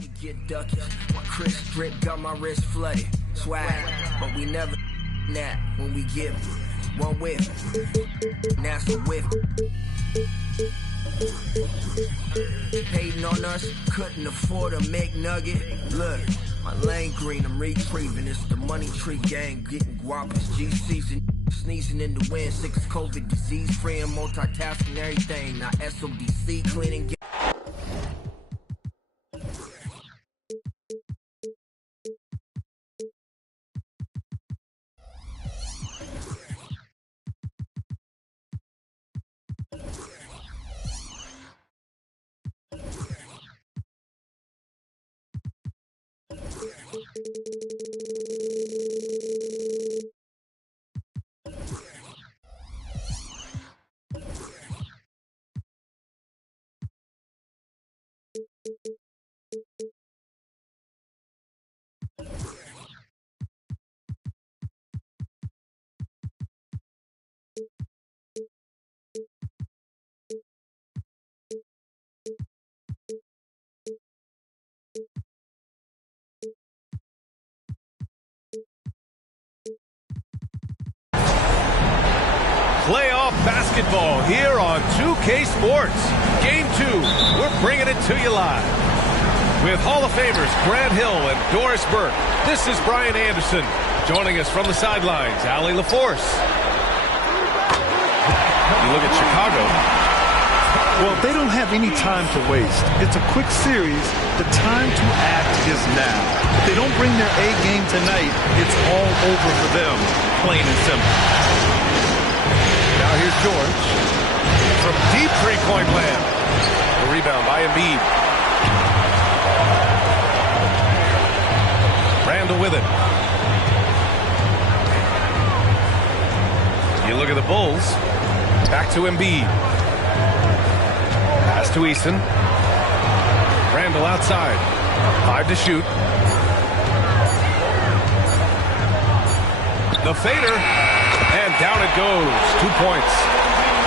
We get ducky. My crisp drip got my wrist flooded. Swag, but we never that when we give one whiff. That's a whiff. Hating on us, couldn't afford a McNugget. Look, my lane green, I'm retrieving. It's the money tree gang, getting guapas. G season, sneezing in the wind. 6 COVID, disease free and multitasking everything. Now SODC cleaning. Playoff basketball here on 2K Sports. Game 2, we're bringing it to you live. With Hall of Famers Grant Hill and Doris Burke, this is Brian Anderson. Joining us from the sidelines, Allie LaForce. You look at Chicago. Well, they don't have any time to waste. It's a quick series. The time to act is now. If they don't bring their A game tonight, it's all over for them, plain and simple. Now here's George from deep three-point land. The rebound by Embiid. Randall with it. You look at the Bulls. Back to Embiid. Pass to Easton. Randall outside. 5 to shoot. The fader. And down it goes. 2 points.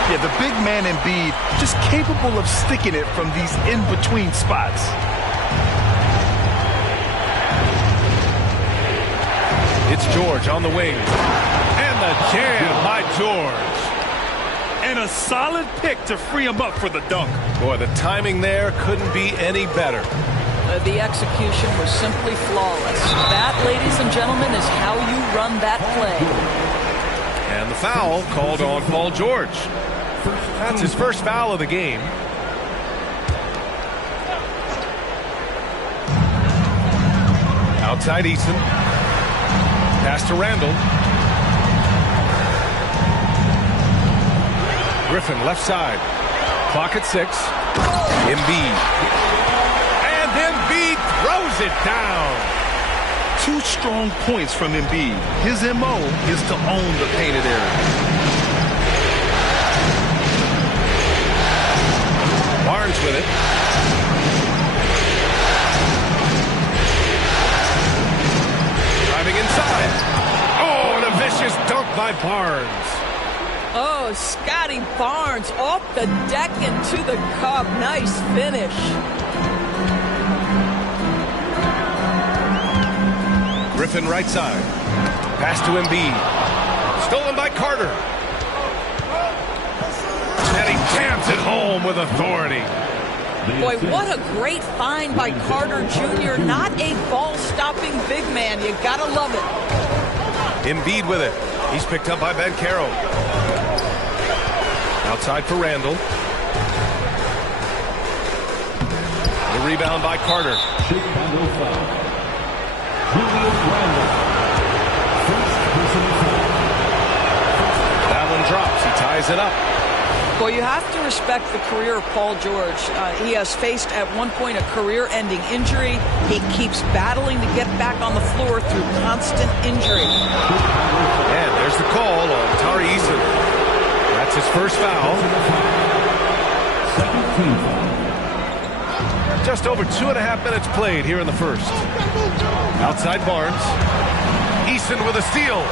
Yeah, the big man Embiid just capable of sticking it from these in-between spots. It's George on the wing. And the jam by George. And a solid pick to free him up for the dunk. Boy, the timing there couldn't be any better. The execution was simply flawless. That, ladies and gentlemen, is how you run that play. And the foul called on Paul George. That's his first foul of the game. Outside Easton. Pass to Randall. Griffin left side. Clock at 6. Embiid. And Embiid throws it down. 2 strong points from Embiid. His MO is to own the painted area. Barnes with it. Driving inside. Oh, and a vicious dunk by Barnes. Oh, Scotty Barnes off the deck into the cup. Nice finish. Griffin right side. Pass to Embiid. Stolen by Carter. And he jams it home with authority. Boy, what a great find by Carter Jr. Not a ball-stopping big man. You gotta love it. Embiid with it. He's picked up by Banchero. Outside for Randall. The rebound by Carter. That one drops. He ties it up. Well, you have to respect the career of Paul George. He has faced at one point a career-ending injury. He keeps battling to get back on the floor through constant injury. And there's the call on Tari Eason. That's his first foul. Just over 2.5 minutes played here in the first. Outside Barnes. Easton with a steal.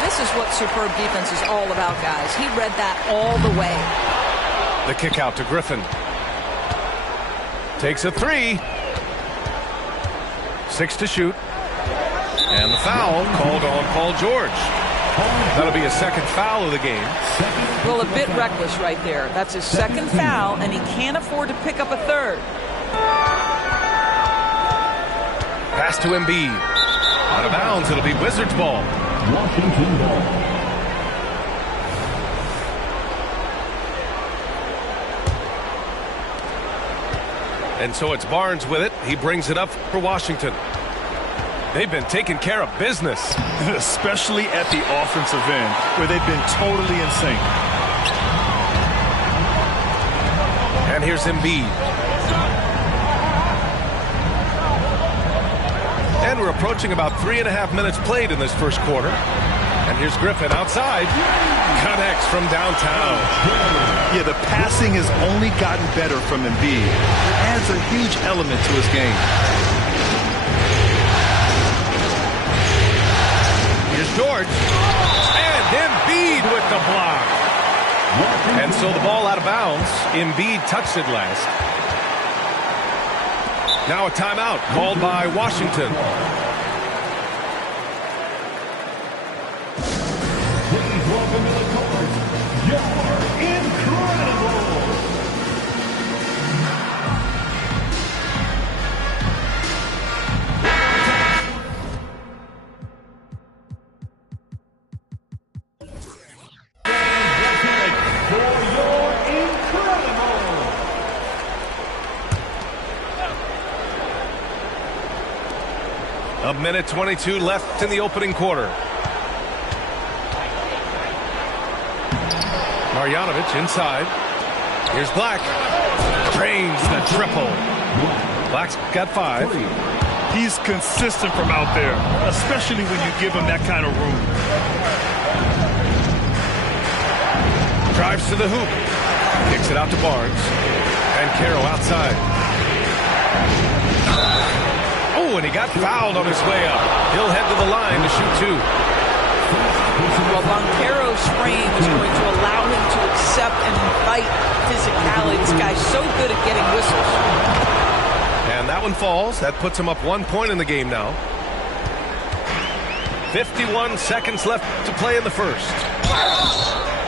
This is what superb defense is all about, guys. He read that all the way. The kick out to Griffin. Takes a 3. 6 to shoot. And the foul called on Paul George. That'll be a second foul of the game. Well, a bit reckless right there. That's his second foul, and he can't afford to pick up a third. Pass to Embiid. Out of bounds, it'll be Wizards ball. Washington ball. And so it's Barnes with it. He brings it up for Washington. They've been taking care of business. Especially at the offensive end, where they've been totally in sync. And here's Embiid. And we're approaching about 3.5 minutes played in this first quarter. And here's Griffin outside. Connects from downtown. Yeah, the passing has only gotten better from Embiid. It adds a huge element to his game. Here's George. And Embiid with the block. And so the ball out of bounds. Embiid touched it last. Now a timeout called by Washington. Please welcome to the court, you're incredible. A minute 22 left in the opening quarter. Marjanovic inside. Here's Black. Drains the triple. Black's got 5. He's consistent from out there, especially when you give him that kind of room. Drives to the hoop. Kicks it out to Barnes. And Caro outside. Oh, and he got fouled on his way up. He'll head to the line to shoot 2. Well, Banchero's frame is going to allow him to accept and invite physicality. This guy's so good at getting whistles. And that one falls. That puts him up 1 point in the game now. 51 seconds left to play in the first.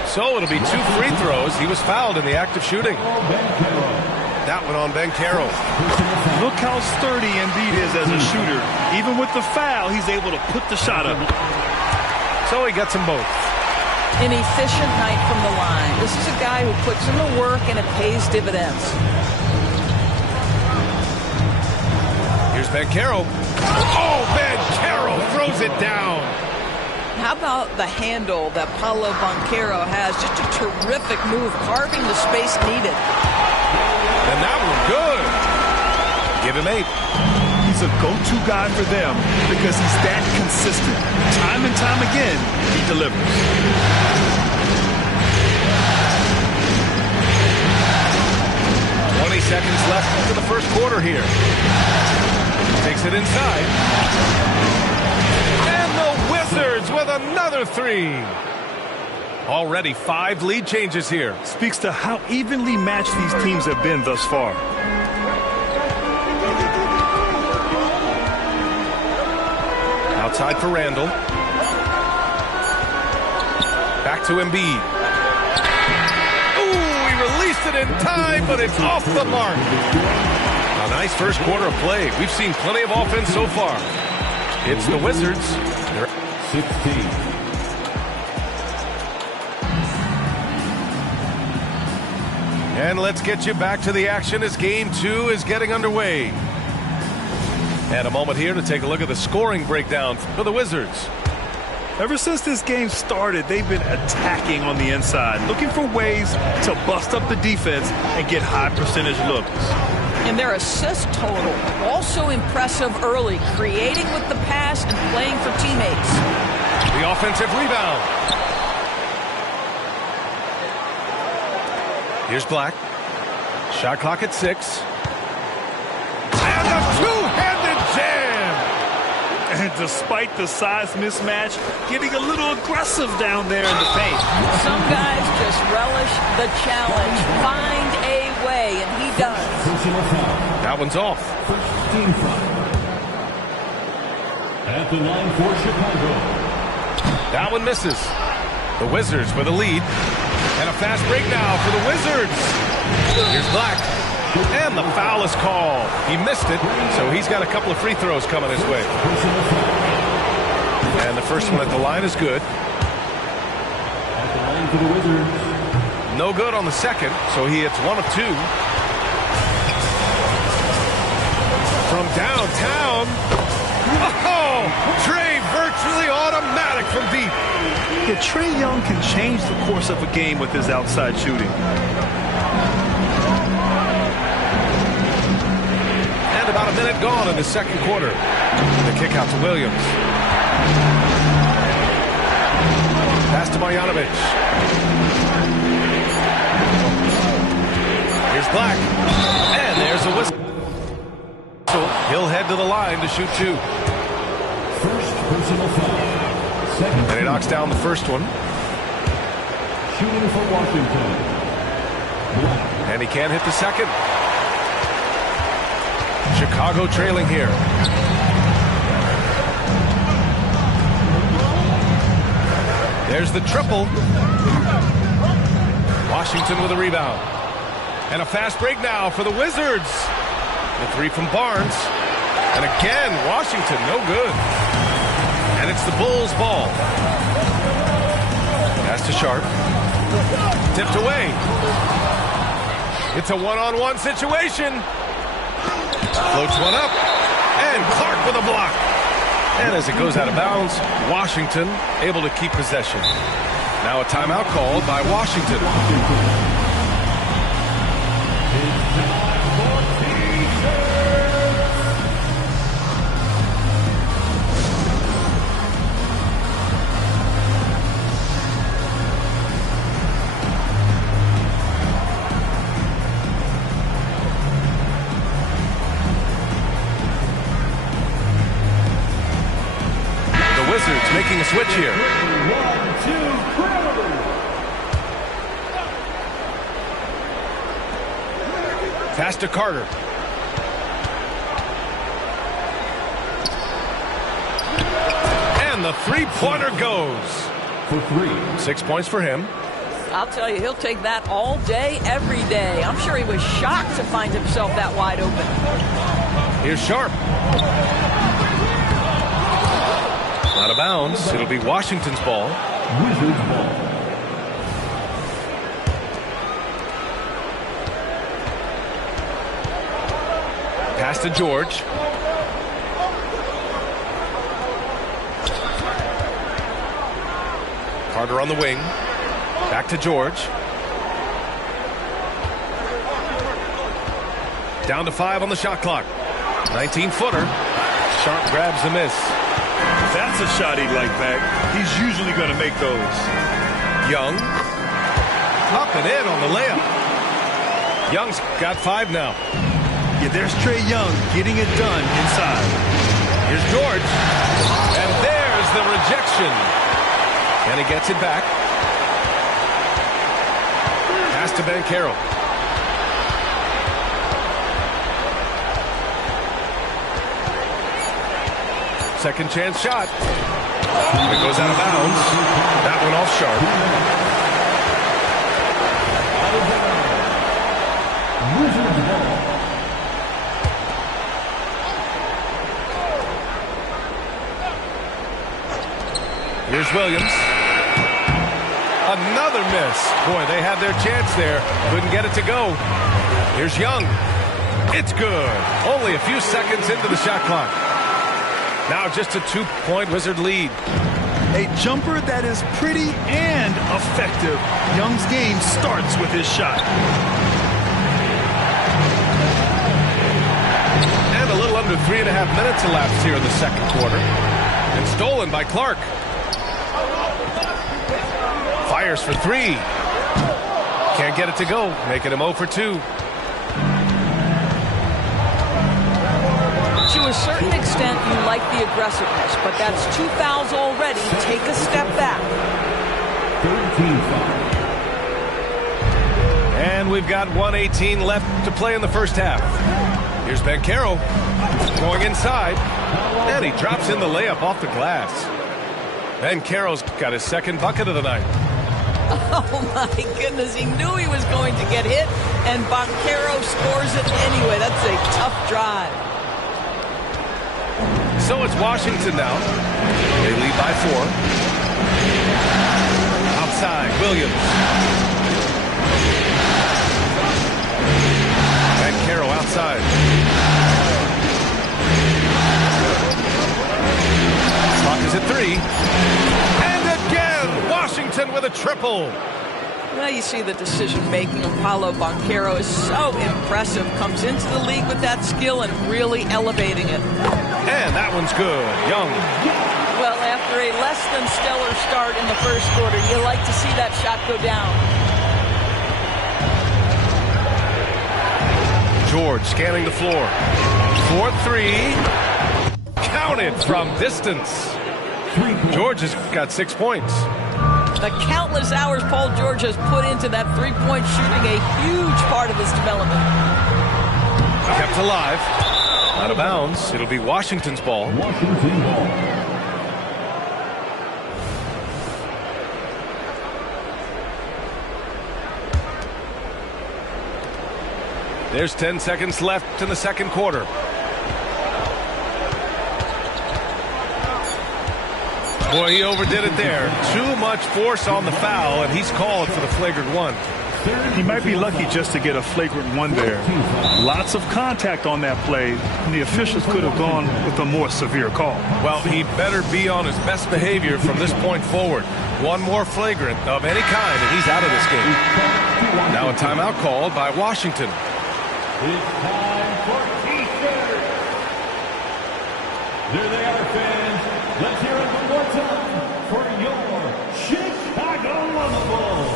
So it'll be 2 free throws. He was fouled in the act of shooting. That one on Banchero. Look how sturdy Embiid is as a shooter. Even with the foul, he's able to put the shot up. So he gets them both. An efficient night from the line. This is a guy who puts in the work and it pays dividends. Here's Banchero. Oh, Banchero throws it down. How about the handle that Paolo Banchero has? Just a terrific move, carving the space needed. And that one good. Give him 8. He's a go-to guy for them because he's that consistent. Time and time again, he delivers. Seconds left to the first quarter here. Takes it inside. And the Wizards with another 3. Already 5 lead changes here. Speaks to how evenly matched these teams have been thus far. Outside for Randall. Back to Embiid. Released it in time, but it's off the mark. A nice first quarter of play. We've seen plenty of offense so far. It's the Wizards. 16. And let's get you back to the action as game 2 is getting underway. And a moment here to take a look at the scoring breakdown for the Wizards. Ever since this game started, they've been attacking on the inside, looking for ways to bust up the defense and get high percentage looks. And their assist total, also impressive early, creating with the pass and playing for teammates. The offensive rebound. Here's Black. Shot clock at 6. And a two-handed jam. And despite the size mismatch, getting a little aggressive down there in the paint. Some guys just relish the challenge, find a way, and he does. That one's off. At the line for Chicago. That one misses. The Wizards with a lead. And a fast break now for the Wizards. Here's Black. And the foul is called. He missed it, so he's got a couple of free throws coming his way. And the first one at the line is good. At the line for the Wizards. No good on the second, so he hits 1 of 2. From downtown. Oh, Trey virtually automatic from deep. Yeah, Trae Young can change the course of a game with his outside shooting. And about a minute gone in the second quarter. The kick out to Williams. Pass to Marjanovic. Here's Black. And there's a whistle. He'll head to the line to shoot 2. First personal foul. Second. And he knocks down the first one. Shooting for Washington. Black. And he can't hit the second. Chicago trailing here. There's the triple. Washington with a rebound. And a fast break now for the Wizards. The 3 from Barnes. And again, Washington, no good. And it's the Bulls' ball. Pass to Sharp. Tipped away. It's a one-on-one situation. Floats one up. And Clark with a block. And as it goes out of bounds, Washington able to keep possession. Now a timeout called by Washington. Wizards making a switch here. 1-2 Crowder. Pass to Carter. And the three-pointer goes. For 3. 6 points for him. I'll tell you, he'll take that all day, every day. I'm sure he was shocked to find himself that wide open. Here's Sharp. Out of bounds. It'll be Washington's ball. Wizards ball. Pass to George. Carter on the wing. Back to George. Down to 5 on the shot clock. 19-footer. Sharp grabs the miss. That's a shot he'd like back. He's usually going to make those. Young. Up and in on the layup. Young's got 5 now. Yeah, there's Trae Young getting it done inside. Here's George. And there's the rejection. And he gets it back. Pass to Banchero. Second chance shot. It goes out of bounds. That one off Sharp. Wizards ball. Here's Williams. Another miss. Boy, they had their chance there. Couldn't get it to go. Here's Young. It's good. Only a few seconds into the shot clock. Now just a 2-point Wizard lead. A jumper that is pretty and effective. Young's game starts with his shot. And a little under 3.5 minutes elapsed here in the second quarter. And stolen by Clark. Fires for 3. Can't get it to go, making him 0 for 2. To a certain extent, you like the aggressiveness, but that's 2 fouls already. Take a step back. 13 fouls. And we've got 1:18 left to play in the first half. Here's Banchero going inside, and he drops in the layup off the glass. Banchero's got his second bucket of the night. Oh my goodness, he knew he was going to get hit, and Banchero scores it anyway. That's a tough drive. So it's Washington now. They lead by 4. Outside, Williams. Banchero outside. Clock is at 3. And again, Washington with a triple. Now you see the decision-making of Paolo Banchero is so impressive. Comes into the league with that skill and really elevating it. And that one's good. Young. Well, after a less than stellar start in the first quarter, you like to see that shot go down. George scanning the floor. 4-3. Counted from distance. George has got 6 points. The countless hours Paul George has put into that three-point shooting, a huge part of his development. Kept alive. Out of bounds. It'll be Washington's ball. Washington ball. There's 10 seconds left in the second quarter. Boy, he overdid it there. Too much force on the foul, and he's called for the flagrant 1. He might be lucky just to get a flagrant 1 there. Lots of contact on that play, and the officials could have gone with a more severe call. Well, he better be on his best behavior from this point forward. One more flagrant of any kind, and he's out of this game. Now a timeout called by Washington. It's time for T-shirt. There they are, fans. Let's hear it one more time for your Chicago Bulls.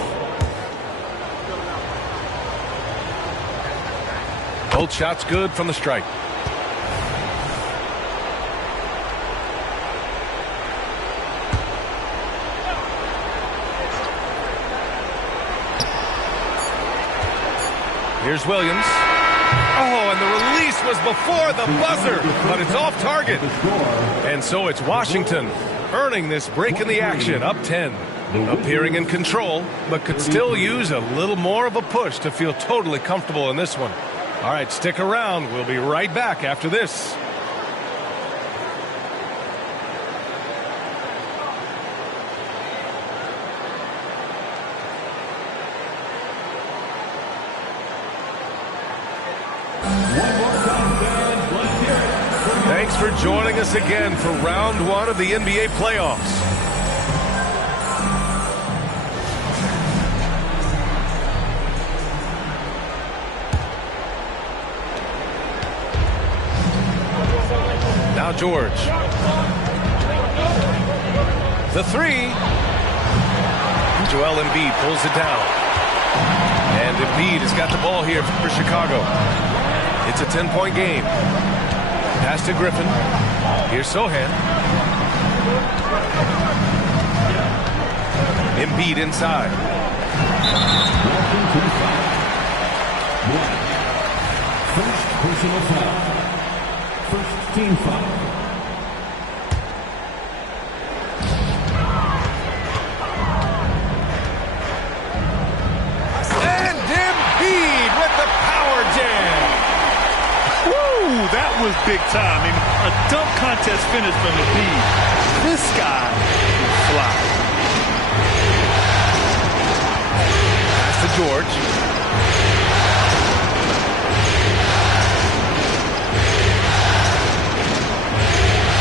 Both shots good from the stripe. Here's Williams. Oh, and the release was before the buzzer, but it's off target. And so it's Washington earning this break in the action, up 10. Appearing in control, but could still use a little more of a push to feel totally comfortable in this one. All right, stick around. We'll be right back after this. Thanks for joining us again for round 1 of the NBA playoffs. Now George. The 3. Joel Embiid pulls it down. And Embiid has got the ball here for Chicago. It's a 10-point game. Pass to Griffin. Here's Sohan. Embiid inside. First personal foul. First team foul. And Embiid with the power jam. Woo, that was big time. I mean, a dunk contest finish from Embiid. This guy can fly. Pass to George.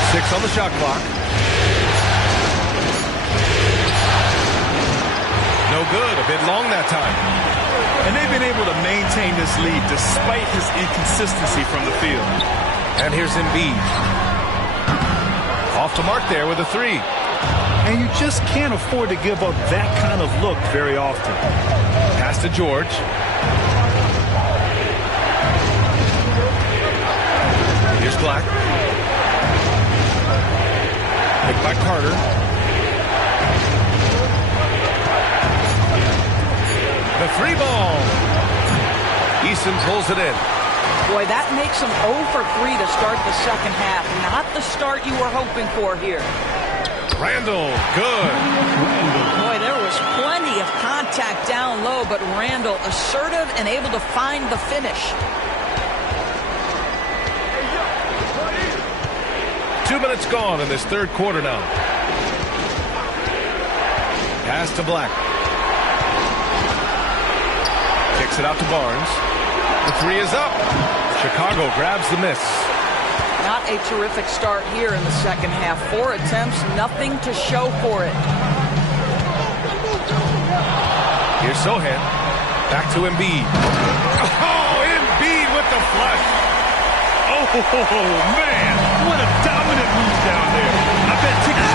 Six on the shot clock. No good. A bit long that time. And they've been able to maintain this lead despite his inconsistency from the field. And here's Embiid. Off to mark there with a 3. And you just can't afford to give up that kind of look very often. Pass to George. Here's Black. Picked by Carter. The 3 ball. Eason pulls it in. Boy, that makes him 0 for 3 to start the second half. Not the start you were hoping for here. Randall, good. Boy, there was plenty of contact down low, but Randall assertive and able to find the finish. 2 minutes gone in this third quarter now. Pass to Black. Kicks it out to Barnes. The three is up. Chicago grabs the miss. Not a terrific start here in the second half. 4 attempts, nothing to show for it. Here's Sohan. Back to Embiid. Oh, Embiid with the flush. Oh, man. What a dominant move down there. I bet tickets.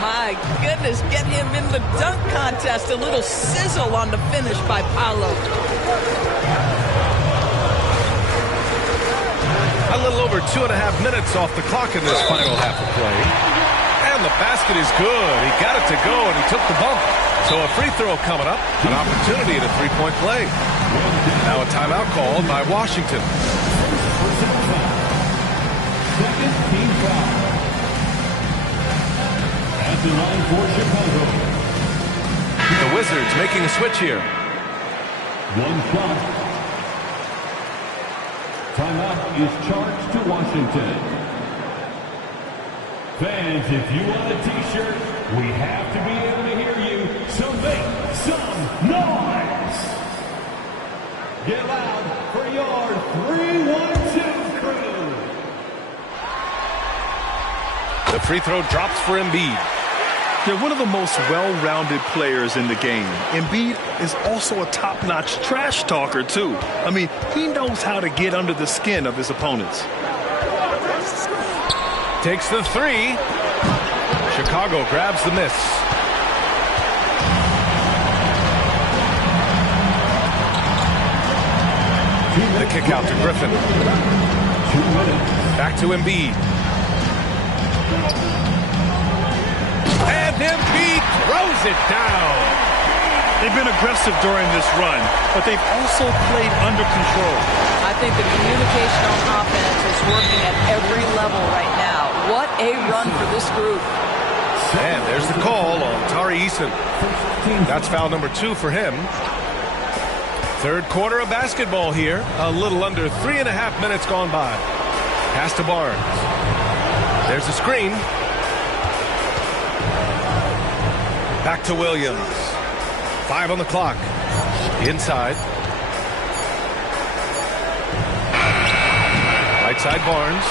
My goodness, get him in the dunk contest. A little sizzle on the finish by Paolo. A little over 2.5 minutes off the clock in this final half of play. And the basket is good. He got it to go, and he took the bump. So a free throw coming up, an opportunity at a three-point play. Now a timeout called by Washington. Second team foul. At the line for Chicago. The Wizards making a switch here. One shot. Timeout is charged to Washington. Fans, if you want a t-shirt, we have to be able to hear you, so make some noise! Get loud for your 3-1-2 crew! The free throw drops for Embiid. They're one of the most well-rounded players in the game. Embiid is also a top-notch trash talker, too. I mean, he knows how to get under the skin of his opponents. Takes the three. Chicago grabs the miss. The kick out to Griffin. Back to Embiid. And Embiid throws it down. They've been aggressive during this run, but they've also played under control. I think the communication on offense is working at every level right now. What a run for this group. And there's the call on Tari Eason. That's foul number 2 for him. Third quarter of basketball here. A little under 3.5 minutes gone by. Pass to Barnes. There's the screen. Back to Williams. 5 on the clock. Inside. Right side Barnes.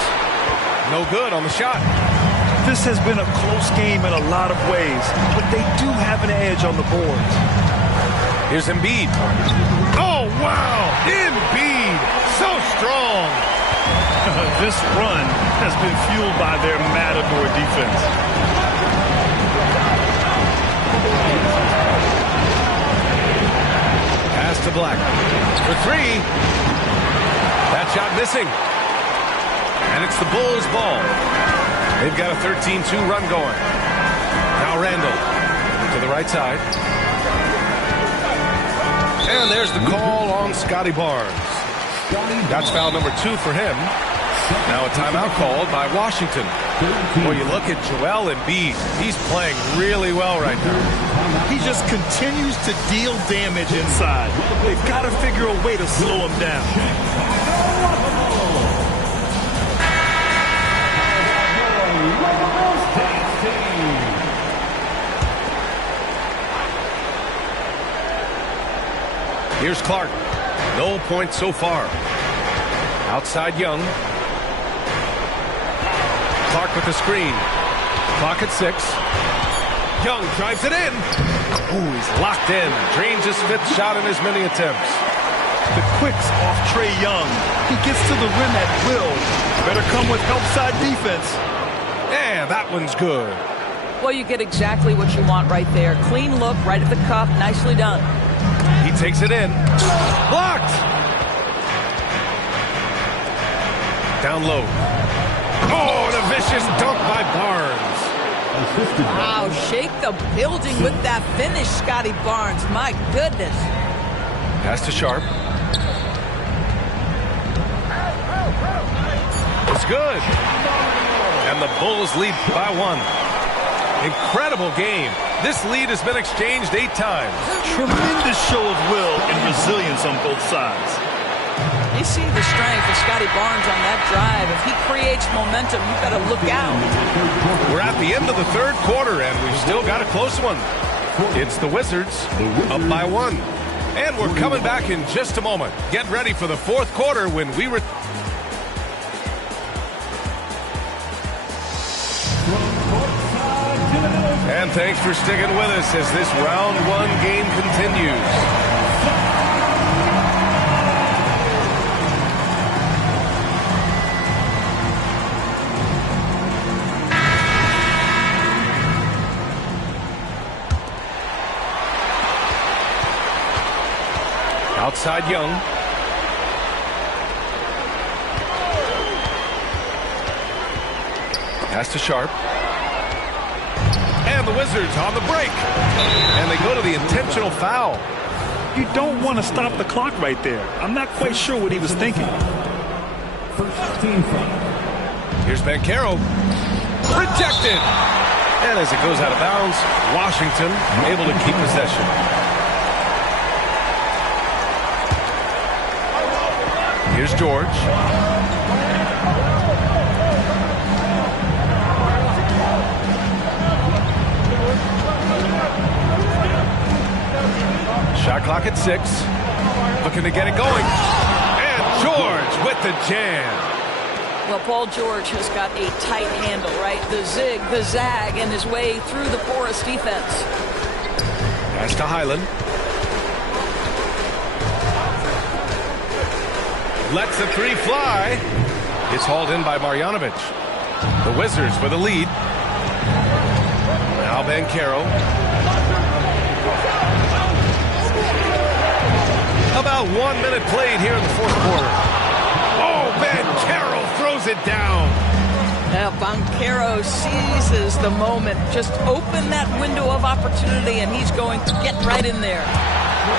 No good on the shot. This has been a close game in a lot of ways, but they do have an edge on the boards. Here's Embiid. Oh, wow! Embiid! So strong! This run has been fueled by their Matador defense. Pass to Black. For 3. That shot missing. And it's the Bulls' ball. They've got a 13-2 run going. Now Randall to the right side. And there's the call on Scotty Barnes. That's foul number 2 for him. Now a timeout called by Washington. Well, you look at Joel Embiid. He's playing really well right now. He just continues to deal damage inside. They've got to figure a way to slow him down. Here's Clark. No points so far. Outside Young. Clark with the screen. Clock at 6. Young drives it in. Ooh, he's locked in. Drains his 5th shot in as many attempts. The quicks off Trae Young. He gets to the rim at will. Better come with help side defense. Yeah, that one's good. Well, you get exactly what you want right there. Clean look, right at the cup. Nicely done. He takes it in. Blocked! Down low. Oh, and a vicious dunk by Barnes. Wow, shake the building with that finish, Scotty Barnes. My goodness. Pass to Sharp. It's good. And the Bulls lead by 1. Incredible game. This lead has been exchanged 8 times. Tremendous show of will and resilience on both sides. You see the strength of Scotty Barnes on that drive. If he creates momentum, you got to look out. We're at the end of the third quarter, and we've still got a close one. It's the Wizards up by 1. And we're coming back in just a moment. Get ready for the fourth quarter when we return. And thanks for sticking with us as this round 1 game continues. Outside Young. Pass to Sharp. And the Wizards on the break. And they go to the intentional foul. You don't want to stop the clock right there. I'm not quite sure what he was thinking. First team foul. Here's Banchero. Rejected. And as it goes out of bounds, Washington able to keep possession. Here's George. Shot clock at 6. Looking to get it going. And George with the jam. Well, Paul George has got a tight handle, right? The zig, the zag, and his way through the porous defense. Pass to Highland. Lets the 3 fly. It's hauled in by Marjanovic. The Wizards with a lead. Now Banchero. About 1 minute played here in the fourth quarter. Oh, Banchero throws it down. Now Banchero seizes the moment. Just open that window of opportunity, and he's going to get right in there.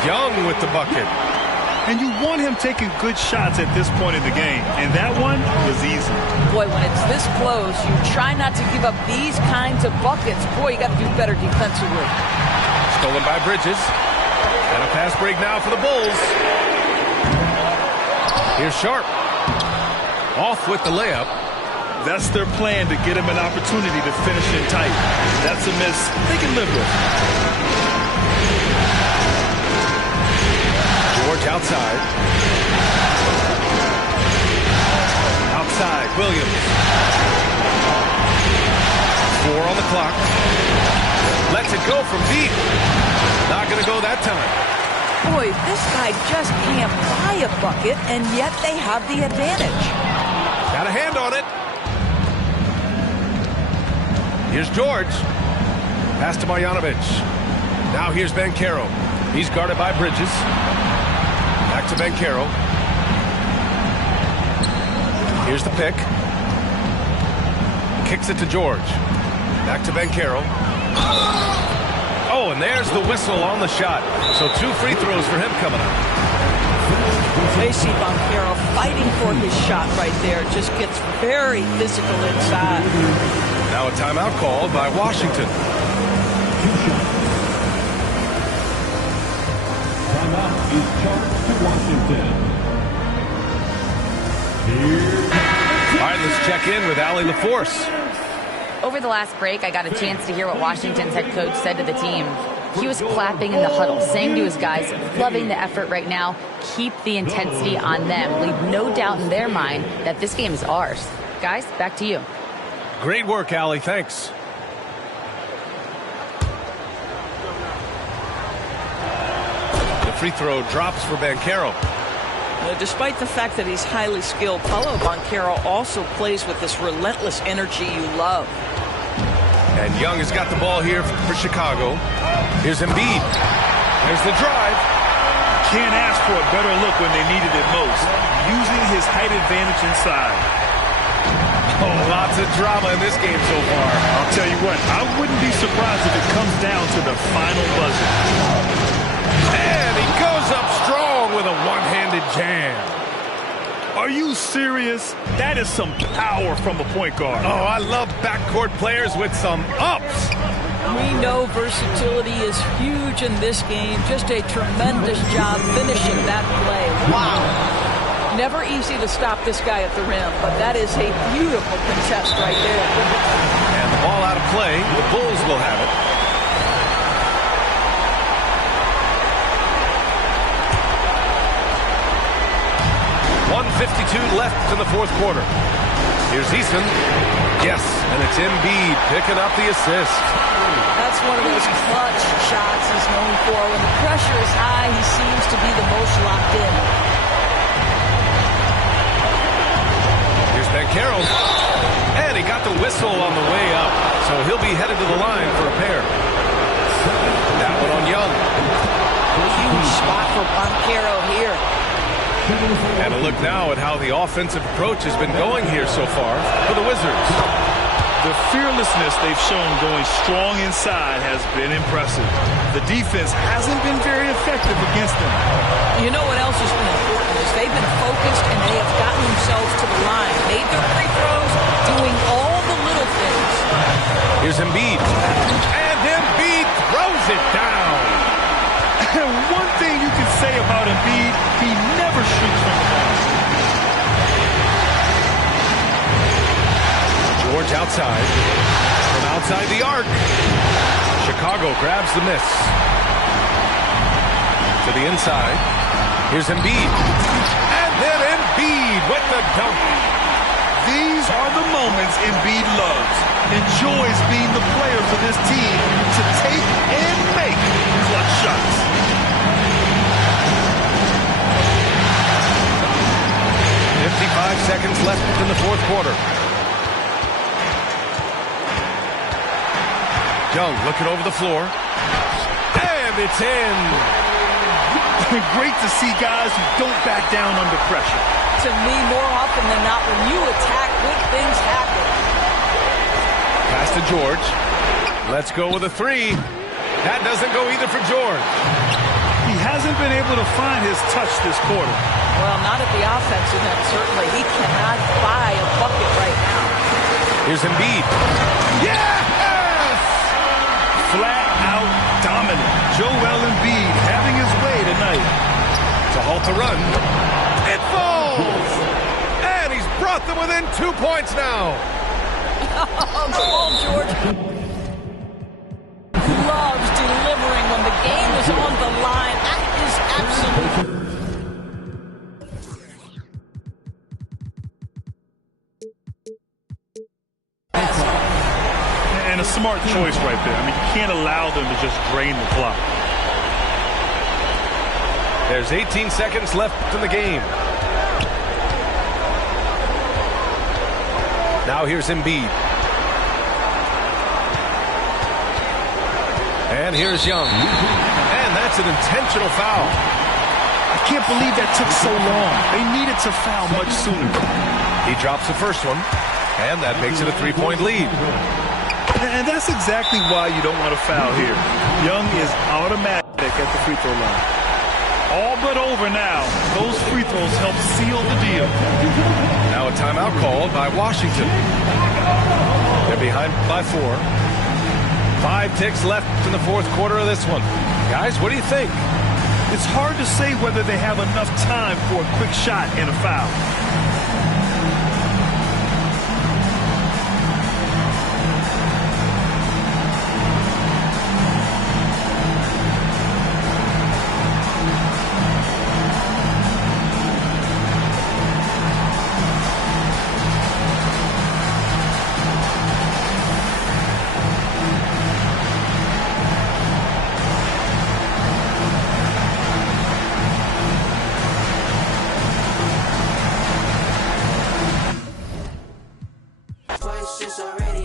Young with the bucket. And you want him taking good shots at this point in the game. And that one was easy. Boy, when it's this close, you try not to give up these kinds of buckets. Boy, you got to do better defensively. Stolen by Bridges. And a pass break now for the Bulls. Here's Sharp. Off with the layup. That's their plan, to get him an opportunity to finish in tight. That's a miss they can live with. George outside. Outside, Williams. 4 on the clock. Lets it go from deep. Not going to go that time. Boy, this guy just can't buy a bucket, and yet they have the advantage. Got a hand on it. Here's George. Pass to Marjanovic. Now here's Banchero. He's guarded by Bridges. Back to Banchero. Here's the pick. Kicks it to George. Back to Banchero. Oh, and there's the whistle on the shot. So 2 free throws for him coming up. They see Banchero fighting for his shot right there. Just gets very physical inside. Now a timeout called by Washington. Timeout is charged to Washington. All right, let's check in with Allie LaForce. Over the last break, I got a chance to hear what Washington's head coach said to the team. He was clapping in the huddle, saying to his guys, loving the effort right now, keep the intensity on them. Leave no doubt in their mind that this game is ours. Guys, back to you. Great work, Allie. Thanks. The free throw drops for Banchero. Despite the fact that he's highly skilled, Paolo Banchero also plays with this relentless energy you love. And Young has got the ball here for Chicago. Here's Embiid. There's the drive. Can't ask for a better look when they needed it most. Using his height advantage inside. Oh, lots of drama in this game so far. I'll tell you what, I wouldn't be surprised if it comes down to the final buzzer. And he goes up strong. with a one-handed jam. Are you serious? That is some power from a point guard. Oh, I love backcourt players with some ups. We know versatility is huge in this game. Just a tremendous job finishing that play. Wow. Never easy to stop this guy at the rim, but that is a beautiful contest right there. And the ball out of play. The Bulls will have it. .52 left in the fourth quarter. Here's Eason. Yes, and it's Embiid picking up the assist. That's one of those clutch shots he's known for. When the pressure is high, he seems to be the most locked in. Here's Banchero. And he got the whistle on the way up, so he'll be headed to the line for a pair. That one on Young. Huge spot for Banchero here. And a look now at how the offensive approach has been going here so far for the Wizards. The fearlessness they've shown going strong inside has been impressive. The defense hasn't been very effective against them. You know what else has been important is they've been focused and they have gotten themselves to the line, made their free throws, doing all the little things. Here's Embiid. And Embiid throws it down. And one thing you can say about Embiid, he never shoots from the ball. George outside. From outside the arc. Chicago grabs the miss. To the inside. Here's Embiid. And then Embiid with the dunk. These are the moments Embiid loves. Enjoys being the player for this team to take and make clutch shots. 55 seconds left in the fourth quarter. Young looking over the floor. And it's in. Great to see guys who don't back down under pressure. To me, more often than not, when you attack, good things happen. Pass to George. Let's go with a three. That doesn't go either for George. He hasn't been able to find his touch this quarter. Well, not at the offensive end, certainly. He cannot buy a bucket right now. Here's Embiid. Yes! Flat out dominant. Joel Embiid having his way tonight. To halt the run. It falls! And he's brought them within 2 points now. Oh, Paul George loves delivering when the game is on the line. That is absolute. And a smart choice right there. I mean, you can't allow them to just drain the clock. There's 18 seconds left in the game. Now here's Embiid. And here's Young. And that's an intentional foul. I can't believe that took so long. They needed to foul much sooner. He drops the first one. And that makes it a 3-point lead. And that's exactly why you don't want to foul here. Young is automatic at the free throw line. All but over now. Those free throws help seal the deal. Now a timeout called by Washington. They're behind by 4. 5 ticks left in the fourth quarter of this one. Guys, what do you think? It's hard to say whether they have enough time for a quick shot and a foul. Twice just already